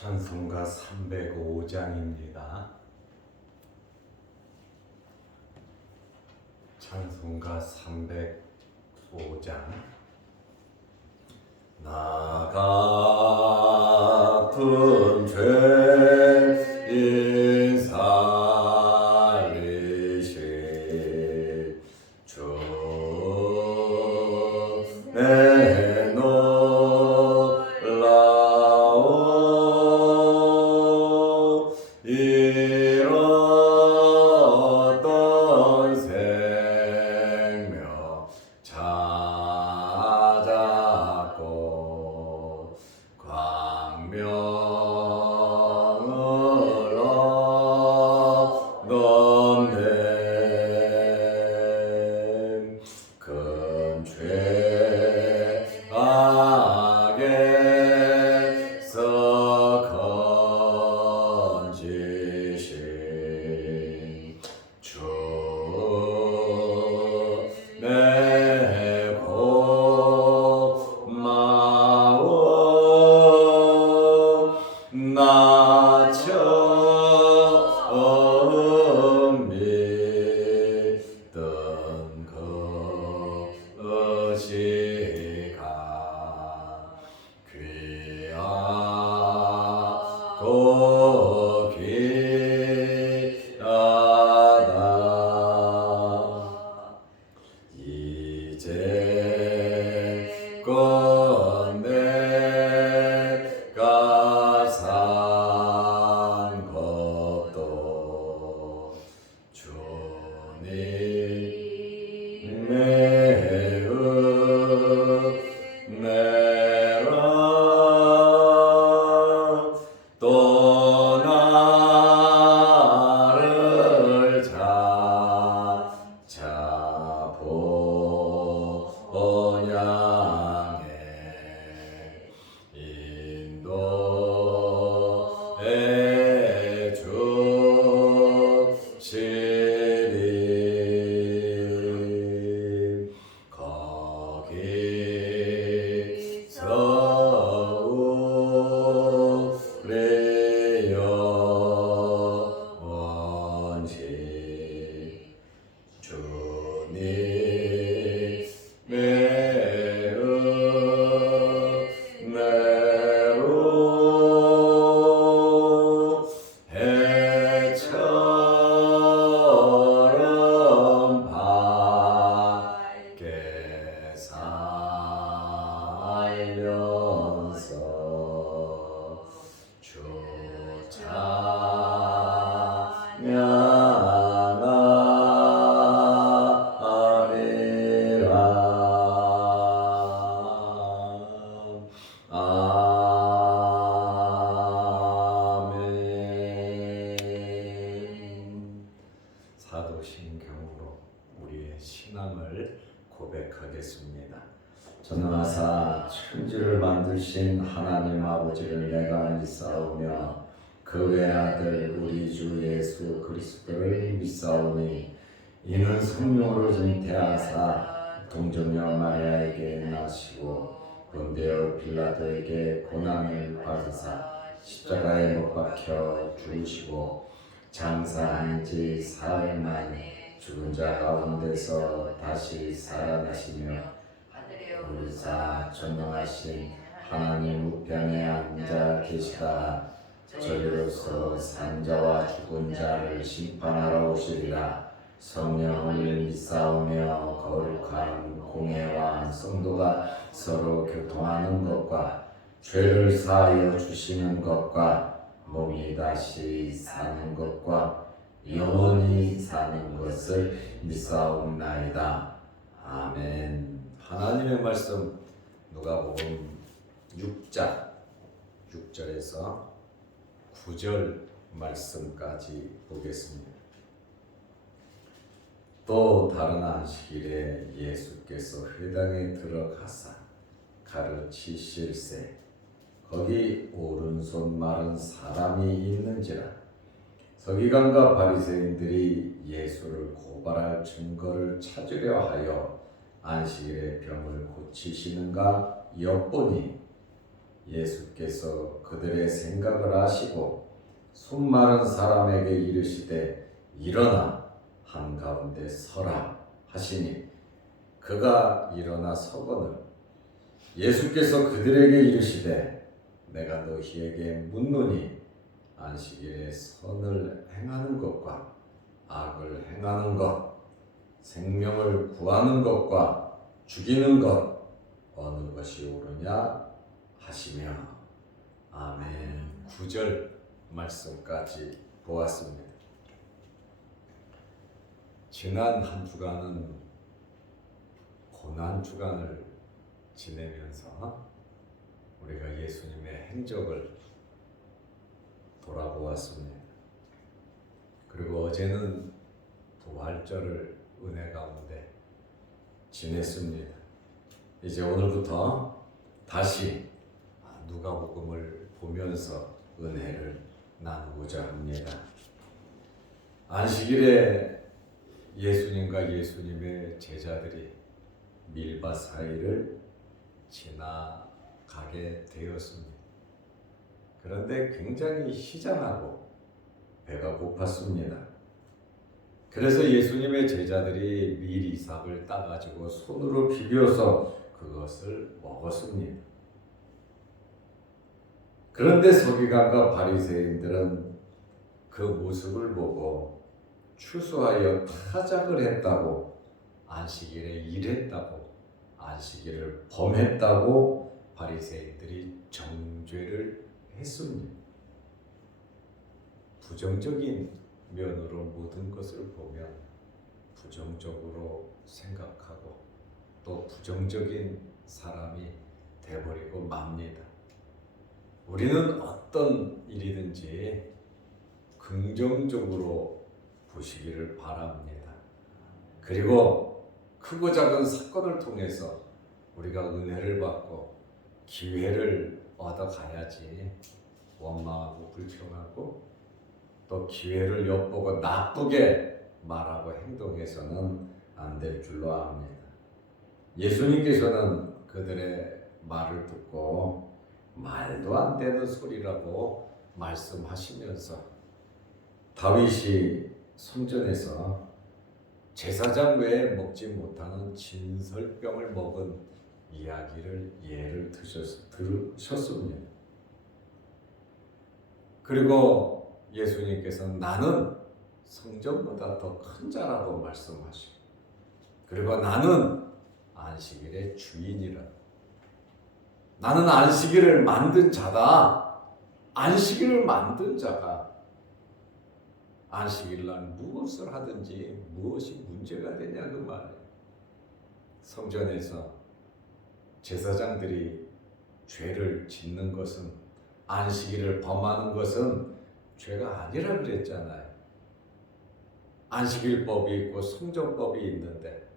찬송가 305장입니다. 찬송가 305장. 나 같은 죄인 살리신 주 내 놀라운 잃었던 생명 찾았고 광명을 얻었네. 큰 죄악에서 건지신 주 내 고마움 나 처음 믿던 것이가 귀하고 귀하다. 이제껏 내가 산 것도 주님의 은혜라. 또 나를 찾아보냐해 인도해 주시리. 거기서 우리 영원히 주님의 은혜로 해처럼 밝게 살면서 주 찬양하리라. 아멘. 사도신경으로 우리의 신앙을 고백하겠습니다. 전능하사 천지를 만드신 하나님 아버지를 내가 믿사오며 그 외아들 우리 주 예수 그리스도를 믿사오니 이는 성령으로 잉태하사 동정녀 마리아에게 나시고 본디오 빌라도에게 고난을 받으사 십자가에 못 박혀 죽으시고 장사한 지 사흘 만에 죽은 자 가운데서 다시 살아나시며 의사 전능하신 하나님 우편에 앉아 계시다. 저리로서 산자와 죽은 자를 심판하러 오시리라. 성령을 믿사오며 거룩한 공회와 성도가 서로 교통하는 것과 죄를 사하여 주시는 것과 몸이 다시 사는 것과 영원히 사는 것을 믿사옵나이다. 아멘. 하나님의 말씀 누가복음 6절에서 9절 말씀까지 보겠습니다. 또 다른 안식일에 예수께서 회당에 들어가사 가르치실세 거기 오른손 마른 사람이 있는지라. 서기관과 바리새인들이 예수를 고발할 증거를 찾으려 하여 안식일에 병을 고치시는가 엿보니 예수께서 그들의 생각을 아시고 손 마른 사람에게 이르시되 일어나 한가운데 서라 하시니 그가 일어나 서거늘 예수께서 그들에게 이르시되 내가 너희에게 묻노니 안식일에 선을 행하는 것과 악을 행하는 것 생명을 구하는 것과 죽이는 것 어느 것이 옳으냐 하시며 아멘. 9절 말씀까지 보았습니다. 지난 한 주간은 고난 주간을 지내면서 우리가 예수님의 행적을 돌아보았습니다. 그리고 어제는 부활절을 은혜 가운데 지냈습니다. 이제 오늘부터 다시 누가복음을 보면서 은혜를 나누고자 합니다. 안식일에 예수님과 예수님의 제자들이 밀밭 사이를 지나가게 되었습니다. 그런데 굉장히 시장하고 배가 고팠습니다. 그래서 예수님의 제자들이 밀 이삭을 따가지고 손으로 비벼서 그것을 먹었습니다. 그런데 서기관과 바리새인들은 그 모습을 보고 추수하여 타작을 했다고, 안식일에 일했다고, 안식일을 범했다고 바리새인들이 정죄를 했습니다. 부정적인 면으로 모든 것을 보면 부정적으로 생각하고 또 부정적인 사람이 돼버리고 맙니다. 우리는 어떤 일이든지 긍정적으로 보시기를 바랍니다. 그리고 크고 작은 사건을 통해서 우리가 은혜를 받고 기회를 얻어가야지 원망하고 불평하고 또 기회를 엿보고 나쁘게 말하고 행동해서는 안 될 줄로 압니다. 예수님께서는 그들의 말을 듣고 말도 안 되는 소리라고 말씀하시면서 다윗이 성전에서 제사장 외에 먹지 못하는 진설병을 먹은 이야기를 예를 들으셨습니다. 그리고 예수님께서는 나는 성전보다 더 큰 자라고 말씀하시고, 그리고 나는 안식일의 주인이라. 나는 안식일을 만든 자다. 안식일을 만든 자가 안식일날 무엇을 하든지 무엇이 문제가 되냐 그 말이에요. 성전에서 제사장들이 죄를 짓는 것은, 안식일을 범하는 것은 죄가 아니라 그랬잖아요. 안식일법이 있고 성전법이 있는데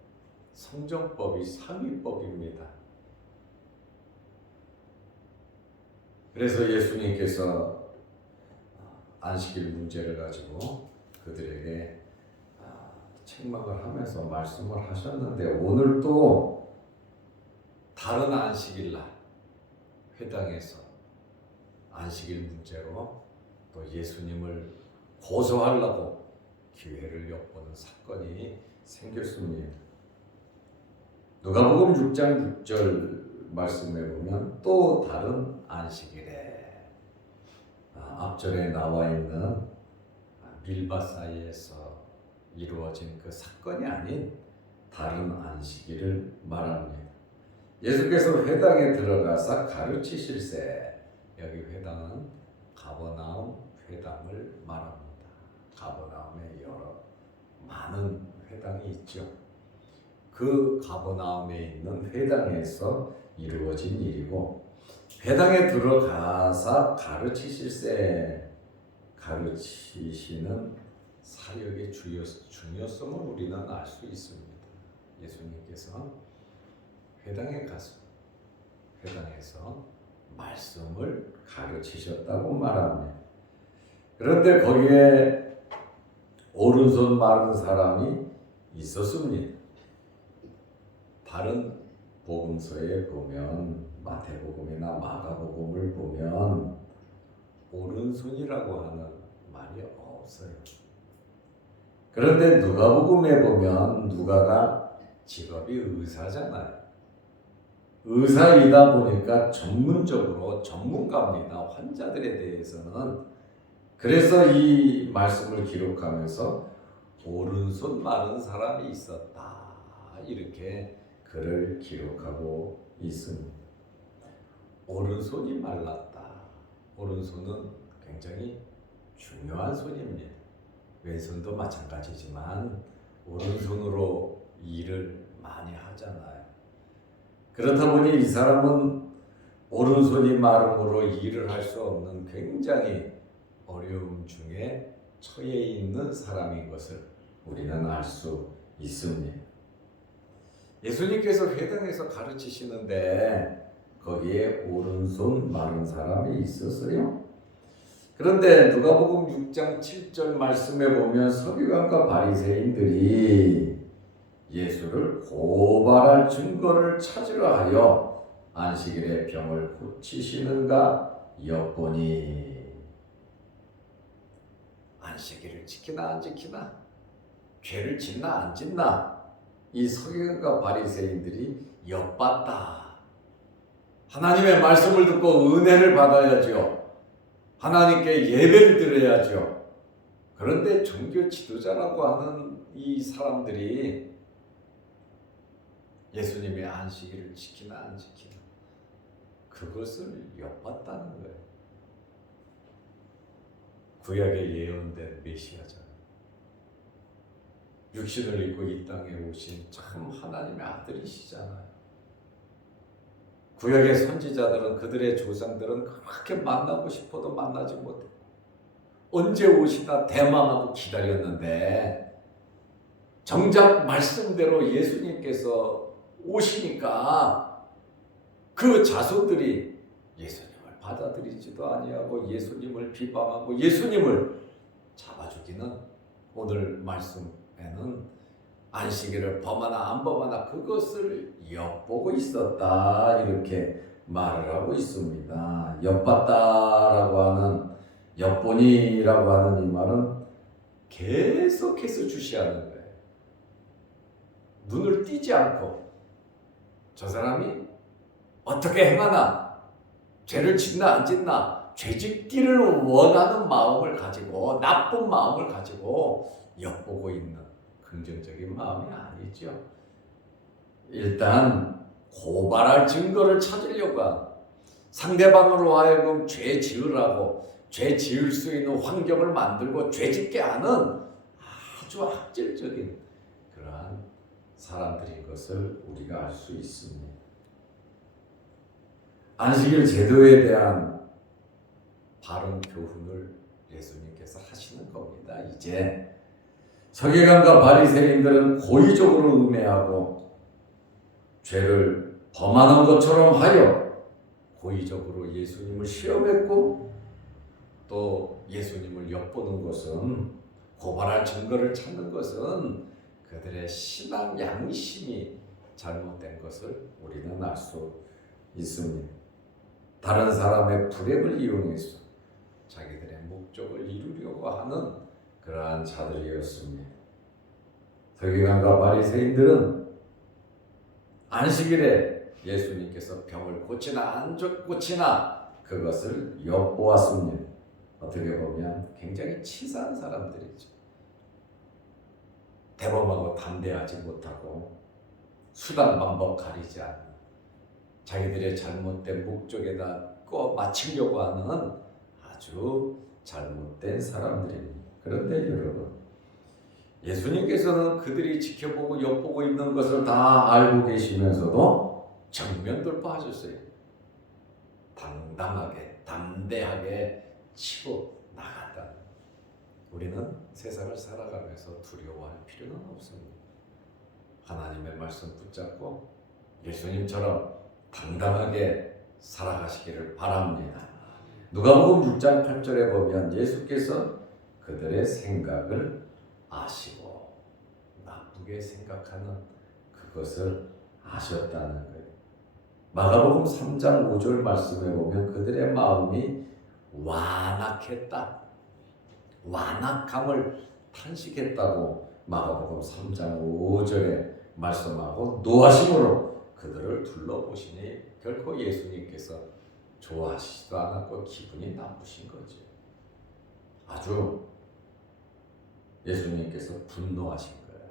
성전법이 상위법입니다. 그래서 예수님께서 안식일 문제를 가지고 그들에게 책망을 하면서 말씀을 하셨는데, 오늘도 다른 안식일날 회당에서 안식일 문제로 또 예수님을 고소하려고 기회를 엿보는 사건이 생겼습니다. 누가복음 6장 6절 말씀에 보면 또 다른 안식일에, 앞절에 나와 있는 밀밭 사이에서 이루어진 그 사건이 아닌 다른 안식일을 말합니다. 예수께서 회당에 들어가서 가르치실세. 여기 회당은 가버나움 회당을 말합니다. 가버나움에 여러 많은 회당이 있죠. 그 가버나움에 있는 회당에서 이루어진 일이고, 회당에 들어가서 가르치실세. 가르치시는 사역의 중요성을 우리는 알 수 있습니다. 예수님께서 회당에 가서 회당에서 말씀을 가르치셨다고 말합니다. 그런데 거기에 오른손 마른 사람이 있었습니다. 다른 복음서에 보면 마태복음이나 마가복음을 보면 오른손이라고 하는 말이 없어요. 그런데 누가복음에 보면 누가가 직업이 의사잖아요. 의사이다 보니까 전문적으로 전문가입니다. 환자들에 대해서는. 그래서 이 말씀을 기록하면서 오른손 마른 사람이 있었다. 이렇게 글을 기록하고 있습니다. 오른손이 말랐다. 오른손은 굉장히 중요한 손입니다. 왼손도 마찬가지지만 오른손으로 일을 많이 하잖아요. 그렇다 보니 이 사람은 오른손이 마름으로 일을 할 수 없는 굉장히 어려움 중에 처해 있는 사람인 것을 우리는 알 수 있습니다. 예수님께서 회당에서 가르치시는데 거기에 오른손 마른 사람이 있었어요. 그런데 누가복음 6장 7절 말씀에 보면 서기관과 바리새인들이 예수를 고발할 증거를 찾으려 하여 안식일에 병을 고치시는가 엿보니. 안식일을 지키나 안 지키나, 죄를 짓나 안 짓나, 이 서기관과 바리새인들이 엿봤다. 하나님의 말씀을 듣고 은혜를 받아야죠. 하나님께 예배를 드려야죠. 그런데 종교 지도자라고 하는 이 사람들이 예수님의 안식일을 지키나 안 지키나 그것을 엿봤다는 거예요. 구약에 예언된 메시아잖아요. 육신을 입고 이 땅에 오신 참 하나님의 아들이시잖아요. 구약의 선지자들은 그들의 조상들은 그렇게 만나고 싶어도 만나지 못했고 언제 오시나 대망하고 기다렸는데 정작 말씀대로 예수님께서 오시니까 그 자손들이 예수님을 받아들이지도 아니하고 예수님을 비방하고 예수님을 잡아주기는 오늘 말씀에는 안식일을 범하나 안 범하나 그것을 엿보고 있었다 이렇게 말을 하고 있습니다. 엿봤다라고 하는 엿보니라고 하는 이 말은 계속해서 주시하는 거예요. 눈을 띄지 않고 저 사람이 어떻게 행하나, 죄를 짓나 안 짓나, 죄짓기를 원하는 마음을 가지고 나쁜 마음을 가지고 엿보고 있는 긍정적인 마음이 아니죠. 일단 고발할 증거를 찾으려고 하는, 상대방으로 하여금 죄 지으라고 죄 지을 수 있는 환경을 만들고 죄 짓게 하는 아주 악질적인 그러한 사람들인 것을 우리가 알 수 있습니다. 안식일 제도에 대한 바른 교훈을 예수님께서 하시는 겁니다. 이제 서기관과 바리새인들은 고의적으로 음해하고 죄를 범하는 것처럼 하여 고의적으로 예수님을 시험했고 또 예수님을 엿보는 것은, 고발할 증거를 찾는 것은 그들의 신앙 양심이 잘못된 것을 우리는 알 수 있습니다. 다른 사람의 불행을 이용해서 자기들의 목적을 이루려고 하는 그러한 자들이었습니다. 서기관과 바리새인들은 안식일에 예수님께서 병을 고치나 안 고치나 그것을 엿보았습니다. 어떻게 보면 굉장히 치사한 사람들이죠. 대범하고 담대하지 못하고 수단 방법 가리지 않는, 자기들의 잘못된 목적에다 맞추려고 하는 아주 잘못된 사람들입니다. 그런데 여러분, 예수님께서는 그들이 지켜보고 엿보고 있는 것을 다 알고 계시면서도 정면 돌파하셨어요. 당당하게 담대하게 치고 나갔다. 우리는 세상을 살아가면서 두려워할 필요는 없습니다. 하나님의 말씀 붙잡고 예수님처럼 당당하게 살아가시기를 바랍니다. 누가복음 6장 8절에 보면 예수께서 그들의 생각을 아시고 나쁘게 생각하는 그것을 아셨다는 거예요. 마가복음 3장 5절 말씀에 보면 그들의 마음이 완악했다. 완악함을 탄식했다고 마가복음 3장 5절에 말씀하고 노하심으로 그들을 둘러보시니 결코 예수님께서 좋아하시지도 않았고 기분이 나쁘신 거죠. 아주 예수님께서 분노하신 거예요.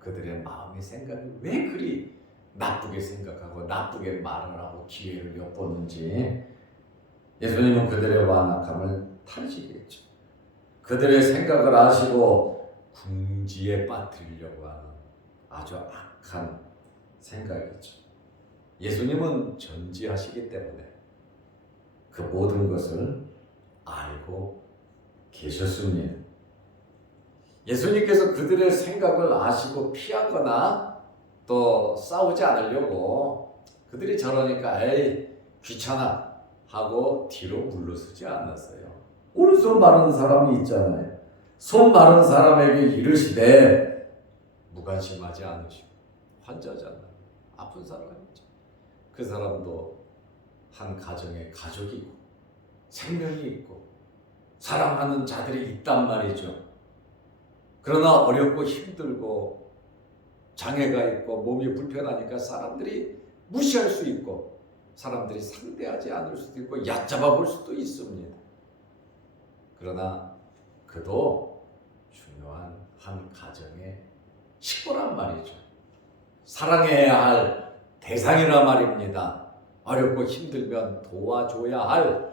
그들의 마음의 생각이 왜 그리 나쁘게 생각하고 나쁘게 말을 하고 기회를 엿보는지 예수님은 그들의 완악함을 탄식했죠. 그들의 생각을 아시고 궁지에 빠뜨리려고 하는 아주 악한 생각이죠. 예수님은 전지하시기 때문에 그 모든 것을 알고 계셨습니다. 예수님께서 그들의 생각을 아시고 피하거나 또 싸우지 않으려고 그들이 저러니까 에이 귀찮아 하고 뒤로 물러서지 않았어요. 오른손 마른 사람이 있잖아요. 손 마른 사람에게 이르시되 무관심하지 않으시고 환자잖아요. 아픈 사람이죠. 그 사람도 한 가정에 가족이 있고 생명이 있고 사랑하는 자들이 있단 말이죠. 그러나 어렵고 힘들고 장애가 있고 몸이 불편하니까 사람들이 무시할 수 있고 사람들이 상대하지 않을 수도 있고 얕잡아 볼 수도 있습니다. 그러나 그도 중요한 한 가정의 식구란 말이죠. 사랑해야 할 대상이란 말입니다. 어렵고 힘들면 도와줘야 할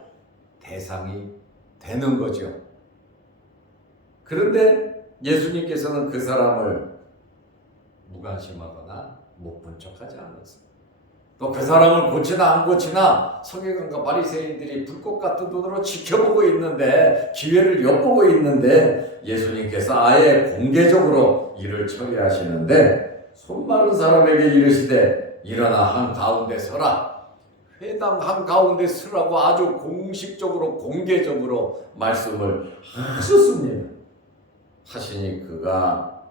대상이 되는 거죠. 그런데 예수님께서는 그 사람을 무관심하거나 못 본 척하지 않았어요. 또 그 사람을 고치나 안 고치나 서기관과 바리새인들이 불꽃 같은 눈으로 지켜보고 있는데 기회를 엿보고 있는데 예수님께서 아예 공개적으로 일을 처리하시는데 손 마른 사람에게 이르시되 일어나 한가운데 서라. 회당 한가운데 서라고 아주 공식적으로 공개적으로 말씀을 하셨습니다. 하시니 그가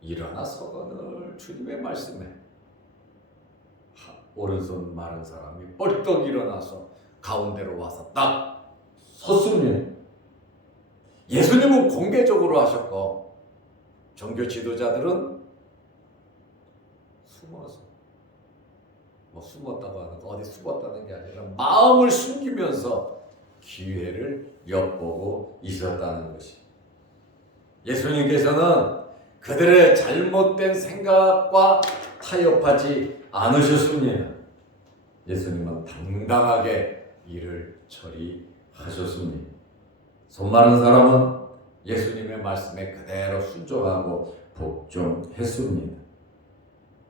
일어나 서거늘 주님의 말씀에 오른손 마른 사람이 벌떡 일어나서 가운데로 와서 딱 섰습니다. 예수님은 공개적으로 하셨고 종교 지도자들은 숨어서 숨었다고 하는 거 어디 숨었다는 게 아니라 마음을 숨기면서 기회를 엿보고 있었다는 것이. 예수님께서는 그들의 잘못된 생각과 타협하지 않으셨습니다. 예수님은 당당하게 일을 처리하셨습니다. 손 마른 사람은 예수님의 말씀에 그대로 순종하고 복종했습니다.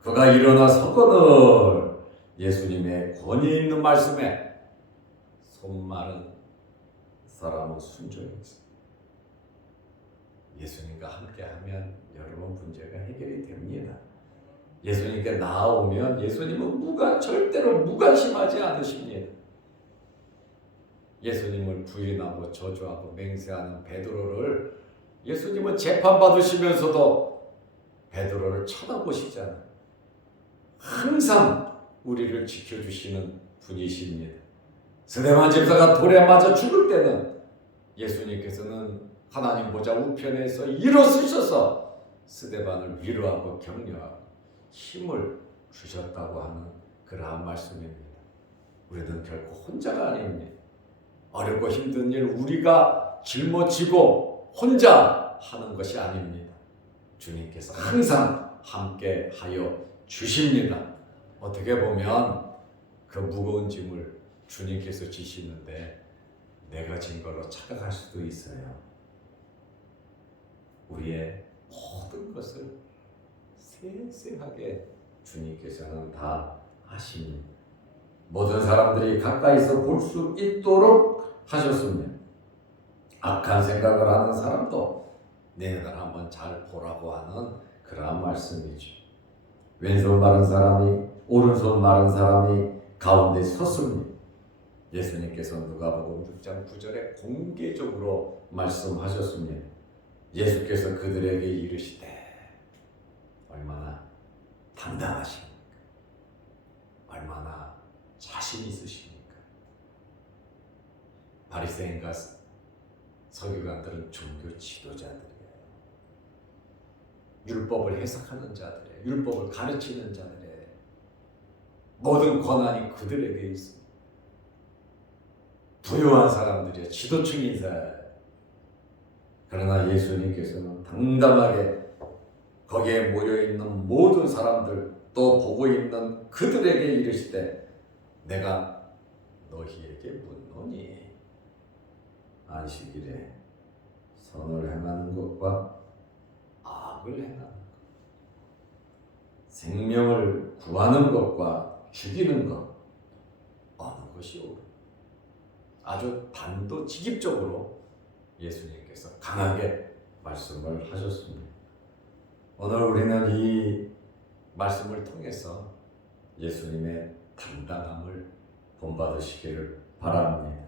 그가 일어나 서거늘 예수님의 권위 있는 말씀에 손 마른 사람은 순종했습니다. 예수님과 함께하면 여러분 문제가 해결이 됩니다. 예수님께 나아오면 예수님은 절대로 무관심하지 않으십니다. 예수님을 부인하고 저주하고 맹세하는 베드로를 예수님은 재판받으시면서도 베드로를 쳐다보시잖아요. 항상 우리를 지켜주시는 분이십니다. 스데반 집사가 돌에 맞아 죽을 때는 예수님께서는 하나님 보좌 우편에서 일어서셔서 스데반을 위로하고 격려하고 힘을 주셨다고 하는 그러한 말씀입니다. 우리는 결코 혼자가 아닙니다. 어렵고 힘든 일 우리가 짊어지고 혼자 하는 것이 아닙니다. 주님께서 항상 함께 하여 주십니다. 어떻게 보면 그 무거운 짐을 주님께서 지시는데 내가 진 걸로 착각할 수도 있어요. 우리의 모든 것을 세세하게 주님께서는 다 아십니다. 모든 사람들이 가까이서 볼 수 있도록 하셨습니다. 악한 생각을 하는 사람도 내들 한번 잘 보라고 하는 그러한 말씀이죠. 왼손 마른 사람이 오른손 마른 사람이 가운데 섰습니다. 예수님께서 누가복음 6장 9절에 공개적으로 말씀하셨습니다. 예수께서 그들에게 이르시되 얼마나 당당하십니까? 얼마나 자신 있으십니까? 바리새인과 서기관들은 종교 지도자들이에요. 율법을 해석하는 자들이에요. 율법을 가르치는 자들이에요. 모든 권한이 그들에게 있습니다. 부유한 사람들이에요. 지도층 인사예요. 그러나 예수님께서는 당당하게 거기에 모여있는 모든 사람들 또 보고 있는 그들에게 이르시되 내가 너희에게 묻노니 안식일에 선을 행하는 것과 악을 행하는 것, 생명을 구하는 것과 죽이는 것 어느 것이 옳으냐. 아주 단도직입적으로 예수님께서 강하게 말씀을 하셨습니다. 오늘 우리는 이 말씀을 통해서 예수님의 당당함을 본받으시기를 바랍니다.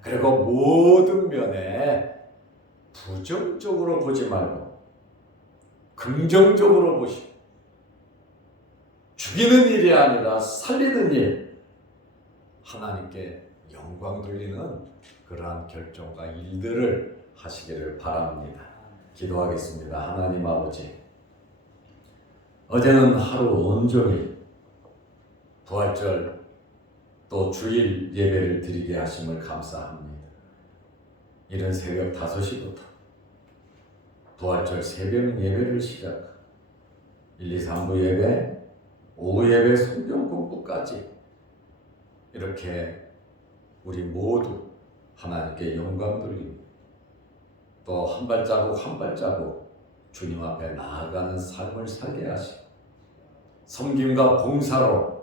그리고 모든 면에 부정적으로 보지 말고 긍정적으로 보시고 죽이는 일이 아니라 살리는 일, 하나님께 영광 돌리는 그러한 결정과 일들을 하시기를 바랍니다. 기도하겠습니다. 하나님 아버지, 어제는 하루 온종일 부활절 또 주일 예배를 드리게 하심을 감사합니다. 이른 새벽 5시부터 부활절 새벽 예배를 시작하고 1, 2, 3부 예배, 오후 예배 성경 공부까지 이렇게 우리 모두 하나님께 영광 돌리고 또 한 발자국 한 발자국 주님 앞에 나아가는 삶을 살게 하시고 섬김과 봉사로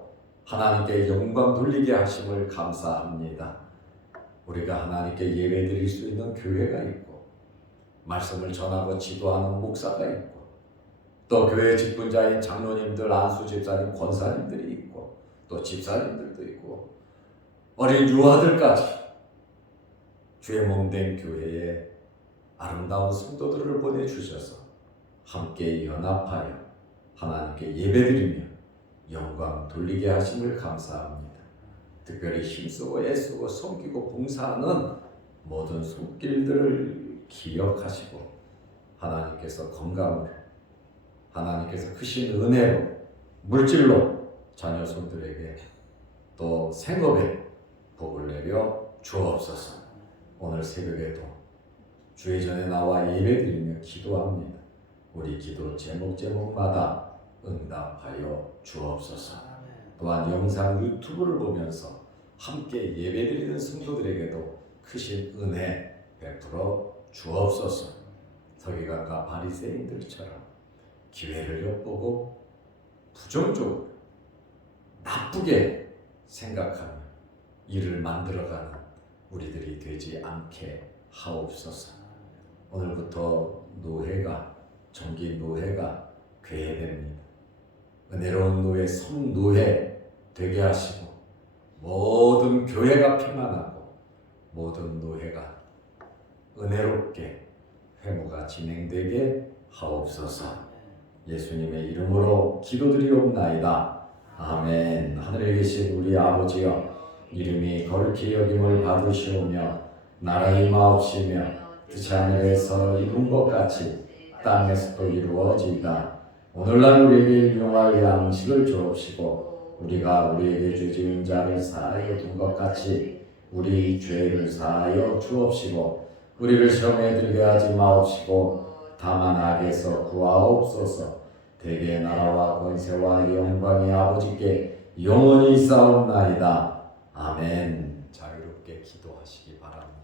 하나님께 영광 돌리게 하심을 감사합니다. 우리가 하나님께 예배 드릴 수 있는 교회가 있고 말씀을 전하고 지도하는 목사가 있고 또 교회 직분자인 장로님들, 안수 집사님, 권사님들이 있고 또 집사님들도 있고 어린 유아들까지 주의 몸된 교회에 아름다운 성도들을 보내주셔서 함께 연합하여 하나님께 예배드리며 영광 돌리게 하심을 감사합니다. 특별히 힘쓰고 애쓰고 섬기고 봉사하는 모든 손길들을 기억하시고 하나님께서 건강으로 하나님께서 크신 은혜로 물질로 자녀 손들에게 또 생업에 복을 내려 주옵소서. 오늘 새벽에도 주의 전에 나와 예배드리며 기도합니다. 우리 기도 제목마다 응답하여 주옵소서. 또한 영상 유튜브를 보면서 함께 예배드리는 성도들에게도 크신 은혜 베풀어 주옵소서. 서기관과 바리새인들처럼 기회를 엿보고 부정적으로 나쁘게 생각하며 일을 만들어가는 우리들이 되지 않게 하옵소서. 오늘부터 노회가 정기 노회가 괴해됩니다. 은혜로운 노회, 성노회 되게 하시고 모든 교회가 평안하고 모든 노회가 은혜롭게 회무가 진행되게 하옵소서. 예수님의 이름으로 기도드리옵나이다. 아멘. 하늘에 계신 우리 아버지여, 이름이 거룩히 여김을 받으시오며 나라의 마옵시며 뜻이 하늘에서 이룬 것 같이 땅에서도 이루어지이다. 오늘날 우리에게 일용할 양식을 주옵시고 우리가 우리에게 죄 지은 자를 사하여 준 것 같이 우리 죄를 사하여 주옵시고 우리를 시험에 들게 하지 마옵시고 다만 악에서 구하옵소서. 대개 나라와 권세와 영광이 아버지께 영원히 있사옵나이다. 아멘. 자유롭게 기도하시기 바랍니다.